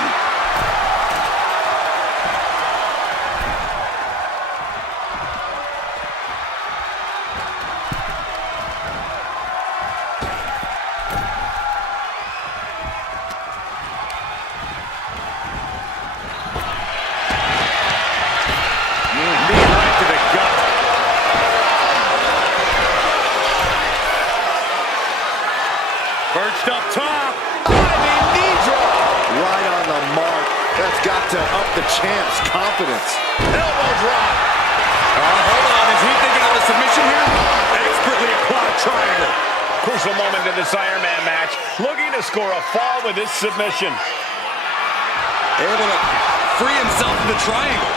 Perched up top. Knee drop. Right on the mark. That's got to up the champ's confidence. Elbow drop. Hold on. Is he thinking of a submission here? Expertly applied triangle. Crucial moment in this Iron Man match. Looking to score a fall with this submission. Able to free himself from the triangle.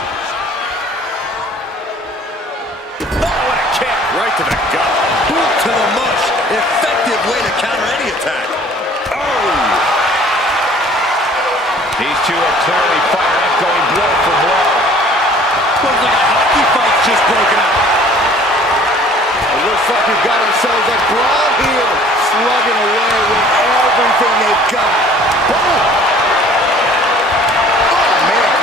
Oh, what a kick. Right to the gut. Boot to the mush. Effective way to counter any attack. Oh! These two are clearly fired up, going blow for blow. Looks like a hockey fight's just broken out. It looks like we've got ourselves a brawl here. Slugging away with everything they've got. Boom! Oh, man.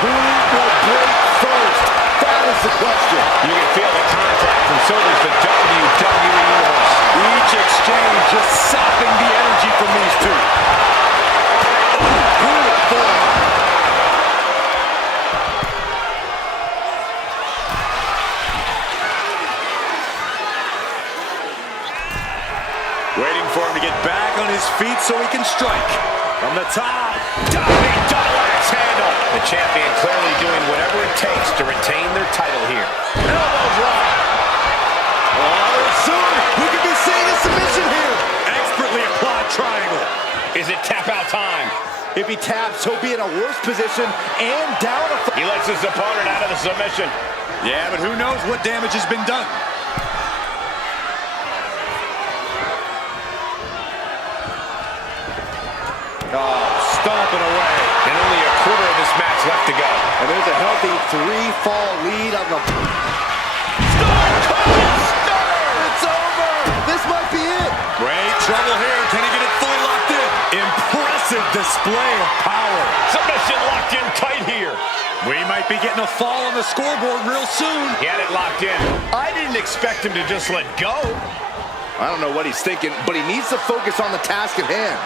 Who will break first? That is the question. You can feel the contact, and so does the WWE Universe. Each exchange just sapping the energy from these two. Waiting for him to get back on his feet so he can strike. From the top. Diving double axe handle. The champion clearly doing whatever it takes to retain their title here. Elbow drop. Oh, soon we could be seeing a submission here. Expertly applied triangle. Is it tap out time? If he taps, he'll be in a worse position and down a... He lets his opponent out of the submission. Yeah, but who knows what damage has been done. Oh, stomping away. And only a quarter of this match left to go. And there's a healthy 3-fall lead on the... It's over! This might be it! Great trouble here. Can he get it fully locked in? Impressive display of power. Submission locked in tight here. We might be getting a fall on the scoreboard real soon. He had it locked in. I didn't expect him to just let go. I don't know what he's thinking, but he needs to focus on the task at hand.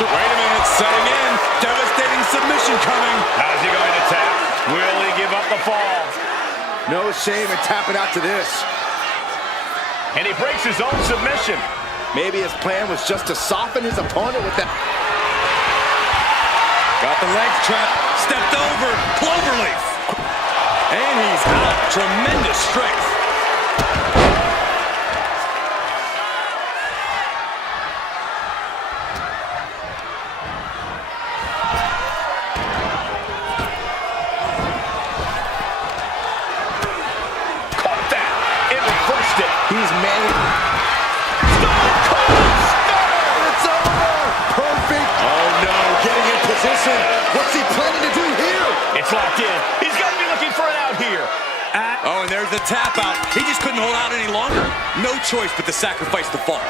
to... Wait a minute, setting in. Devastating submission coming. How's he going to tap? Will he give up the fall? No shame in tapping out to this. And he breaks his own submission. Maybe his plan was just to soften his opponent with that. Got the legs trapped, stepped over, cloverleaf. And he's out. Tremendous strength. Caught that and reversed it. He's managed. It's over. Perfect. Oh no, getting in position. What's he planning to do here? It's locked in. He's got to be looking for an out here. Oh, and there's the tap out. He just couldn't hold out any longer. No choice but to sacrifice the fall.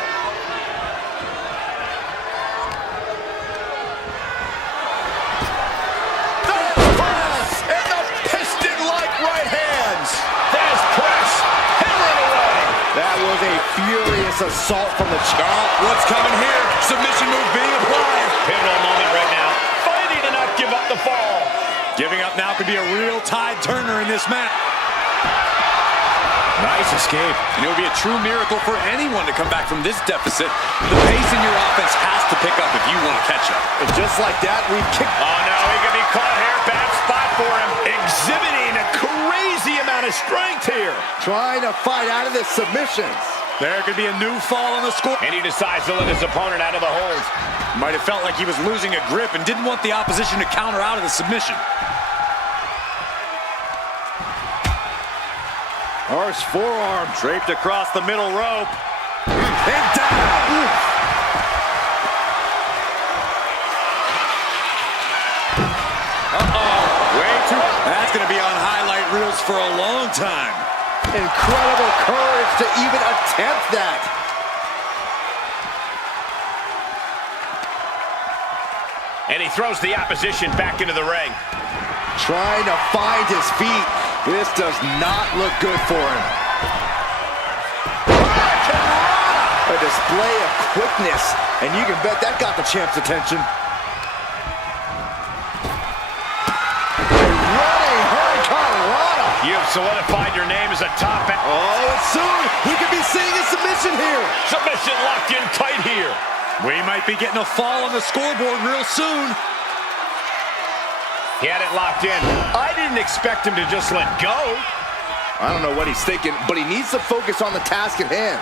Press and the piston-like right hands. There's press. Hammering away. That was a furious assault from the Oh, what's coming here? Submission move being applied. Pivotal moment right now. Fighting to not give up the fall. Giving up now could be a real tide turner in this match. Nice escape. And it would be a true miracle for anyone to come back from this deficit. The pace in your offense has to pick up if you want to catch up. And just like that, we've kicked. Oh, no, he could be caught here. Bad spot for him. Exhibiting a crazy amount of strength here. Trying to fight out of this submission. There could be a new fall on the score. And he decides to let his opponent out of the hold. Might have felt like he was losing a grip and didn't want the opposition to counter out of the submission. Harsh forearm. Draped across the middle rope. And down. Uh-oh. Way too... That's going to be on highlight reels for a long time. Incredible courage to even attempt that. And he throws the opposition back into the ring. Trying to find his feet. This does not look good for him. A display of quickness, and you can bet that got the champ's attention. Running hurricanrana. You have solidified your name as a top. Oh, and soon we could be seeing a submission here. Submission locked in tight here. We might be getting a fall on the scoreboard real soon. He had it locked in. I didn't expect him to just let go. I don't know what he's thinking, but he needs to focus on the task at hand.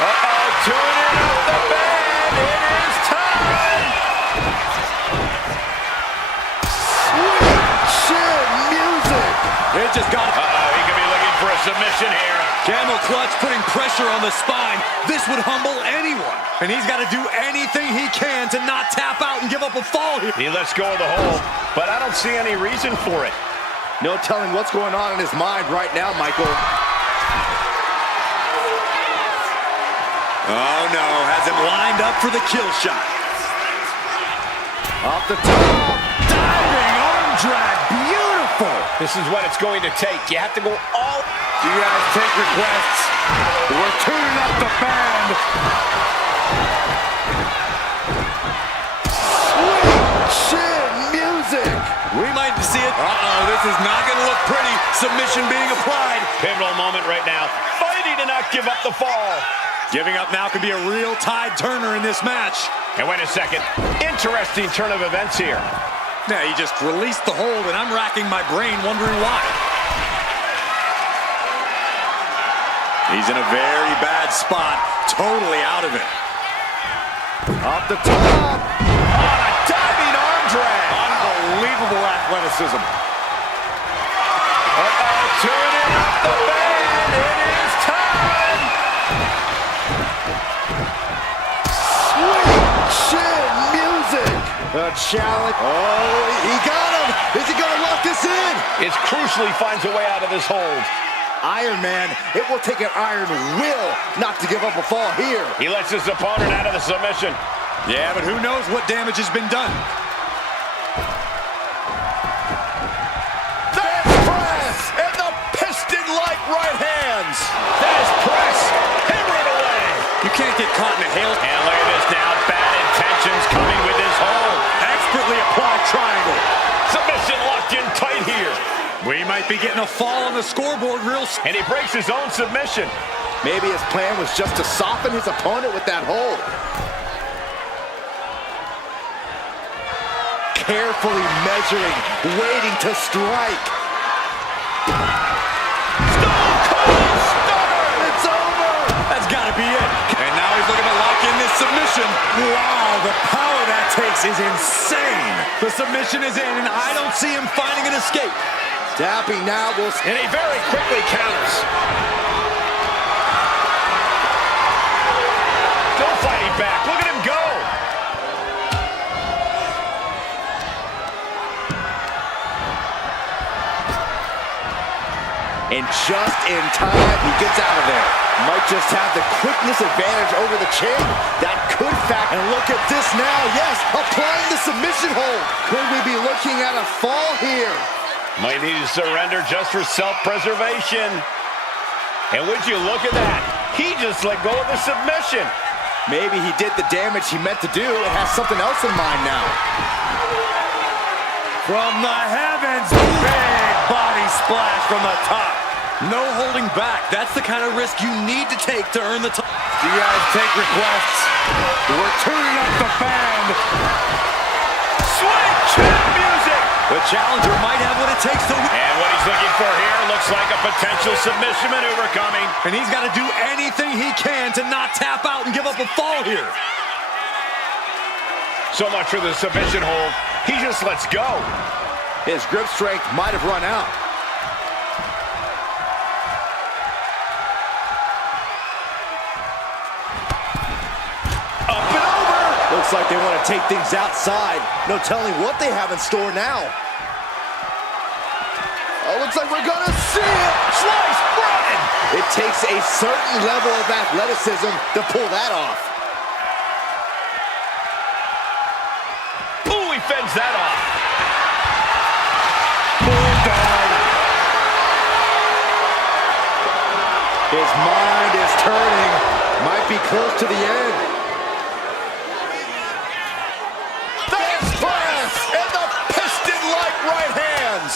Uh-oh, tuning up the band. It is time. Sweet chin music. It just got... Uh-oh, he could be looking for a submission here. Camel clutch putting pressure on the spine. This would humble anyone. And he's got to do anything he can to not tap out and give up a fall here. He lets go of the hold, but I don't see any reason for it. No telling what's going on in his mind right now, Michael. Oh no, has him lined up for the kill shot. Off the top. Diving arm drag, beautiful. This is what it's going to take. You have to go all... You guys take requests. We're tuning up the band. Sweet chin music. We might see it. Uh-oh, this is not going to look pretty. Submission being applied. Pivotal moment right now. Fighting to not give up the fall. Giving up now could be a real tide turner in this match. And wait a second. Interesting turn of events here. Yeah, he just released the hold, and I'm racking my brain wondering why. He's in a very bad spot, totally out of it. Off the top. On a diving arm drag. Unbelievable athleticism. Uh-oh, tuning up the band. It is time. Sweet chin music. A challenge. Oh, he got him. Is he going to lock this in? It crucially finds a way out of this hold. Iron Man, it will take an iron will not to give up a fall here. He lets his opponent out of the submission. Yeah, but who knows what damage has been done. There's press and the piston-like right hands. There's press. Hammer it away. You can't get caught in a hail. And look at this now. Bad intentions coming with his hold. Expertly applied triangle. Submission locked in tight here. We might be getting a fall on the scoreboard real soon. And he breaks his own submission. Maybe his plan was just to soften his opponent with that hold. Carefully measuring, waiting to strike. Stone Cold Stunner! It's over! That's got to be it. And now he's looking to lock in this submission. Wow, the power that takes is insane. The submission is in, and I don't see him finding an escape. Tapping now will... And he very quickly counters. Still fighting back. Look at him go. And just in time, he gets out of there. Might just have the quickness advantage over the champ. That could fact. And look at this now. Yes, applying the submission hold. Could we be looking at a fall here? Might need to surrender just for self-preservation. And would you look at that? He just let go of the submission. Maybe he did the damage he meant to do and has something else in mind now. From the heavens, big body splash from the top. No holding back. That's the kind of risk you need to take to earn the top. You guys take requests. We're tuning up the band. Sweet chin music. The challenger might have what it takes to win. And what he's looking for here looks like a potential submission maneuver coming. And he's got to do anything he can to not tap out and give up a fall here. So much for the submission hold. He just lets go. His grip strength might have run out. Up and over. Looks like they want to take things outside. No telling what they have in store now. Oh, looks like we're gonna see it. Slice bread. It takes a certain level of athleticism to pull that off. Ooh, he fends that off. Bulldog. His mind is turning. Might be close to the end. Fence press and the piston-like right hands.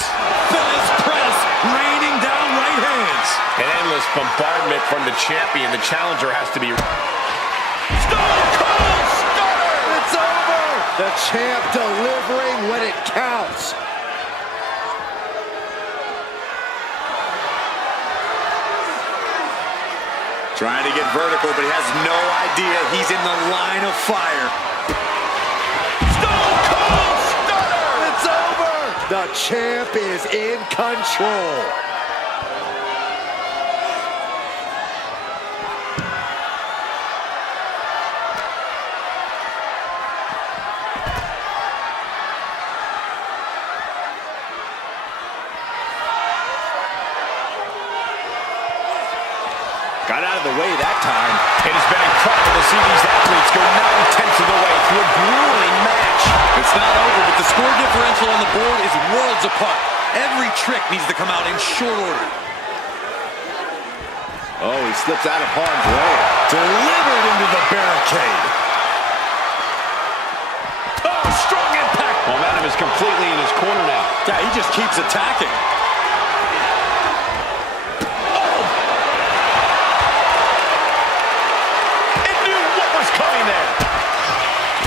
Fence press, raining down right hands. An endless bombardment from the champion. The challenger has to be... Stone Cold Stunner! It's over! The champ delivering when it counts. Trying to get vertical, but he has no idea he's in the line of fire. Stone Cold Stunner! It's over! The champ is in control. Got out of the way that time. It has been incredible to see these athletes go 9/10 of the way through a grueling match. It's not over, but the score differential on the board is worlds apart. Every trick needs to come out in short order. Oh, he slips out of harm's way. Delivered into the barricade. Oh, strong impact. Momentum is completely in his corner now. Yeah, he just keeps attacking. Coming there.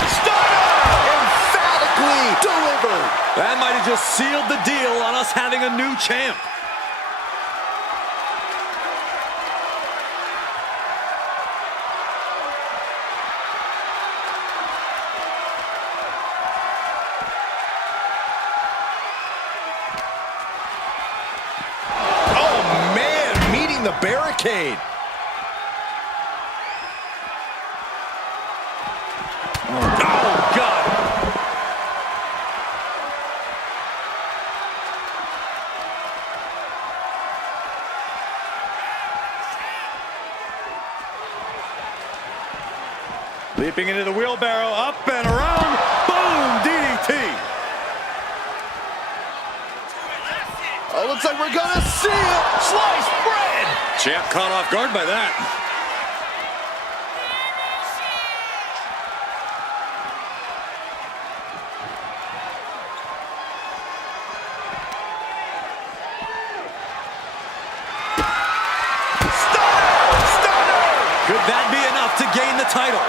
Stunner! Emphatically delivered. That might have just sealed the deal on us having a new champ. Oh, man, meeting the barricade. Oh, God. Leaping into the wheelbarrow, up and around. Boom, DDT. Oh, looks like we're gonna see it. Sliced bread. Champ caught off guard by that. title.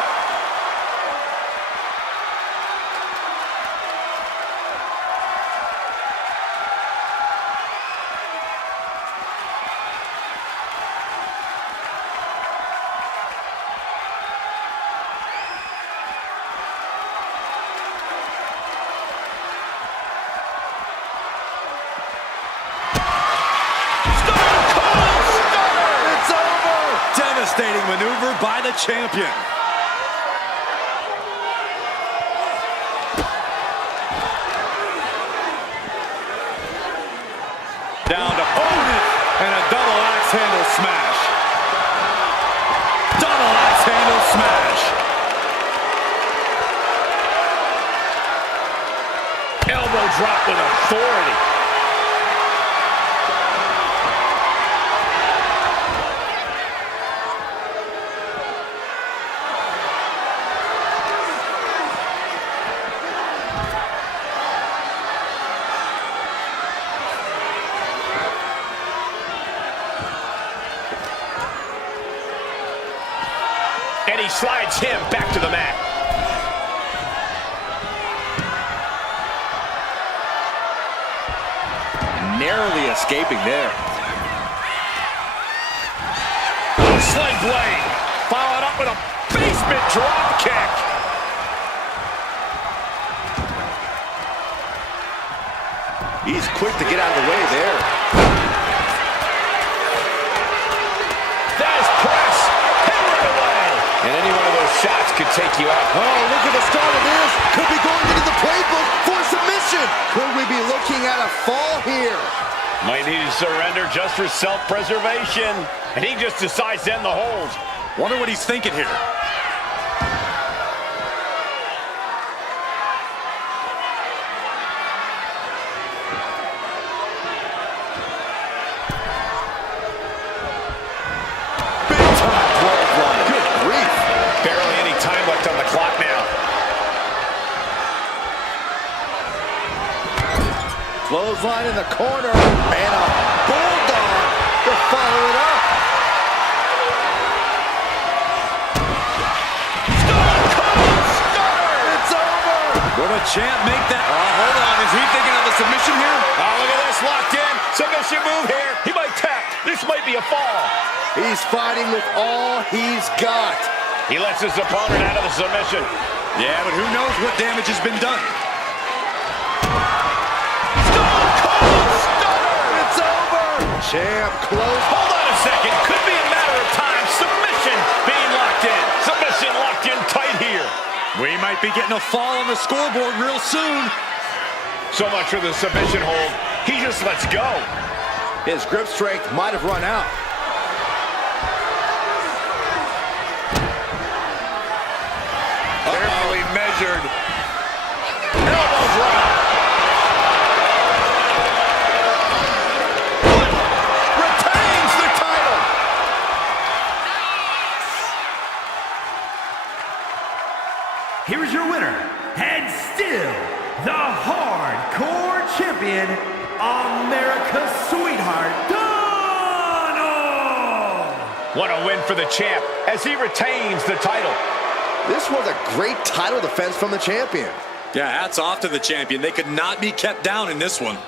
Devastating maneuver by the champion. Down to opponent and a double axe handle smash. Double axe handle smash. Elbow drop with authority. And he slides him back to the mat. Narrowly escaping there. Sling blade. Followed up with a basement drop kick. He's quick to get out of the way there. That is press. Hammered away. And any one of those shots could take you out. Oh, look at the start of this. Could be going into the playbook for submission. Could we be looking at a fall here? Might need to surrender just for self-preservation. And he just decides to end the hold. Wonder what he's thinking here. On the clock now. Clothesline in the corner, and a bulldog to follow it up. Stunner! It's over! Would a champ make that? Hold on, is he thinking of a submission here? Oh, look at this, locked in. Submission move here. He might tap. This might be a fall. He's fighting with all he's got. He lets his opponent out of the submission. Yeah, but who knows what damage has been done. Stone Cold Stunner! It's over! Champ close. Hold on a second. Could be a matter of time. Submission being locked in. Submission locked in tight here. We might be getting a fall on the scoreboard real soon. So much for the submission hold. He just lets go. His grip strength might have run out. Carefully measured. Elbow drop. Retains the title. Here is your winner, and still the hardcore champion, America's sweetheart, Donald! What a win for the champ as he retains the title. This was a great title defense from the champion. Yeah, hats off to the champion. They could not be kept down in this one.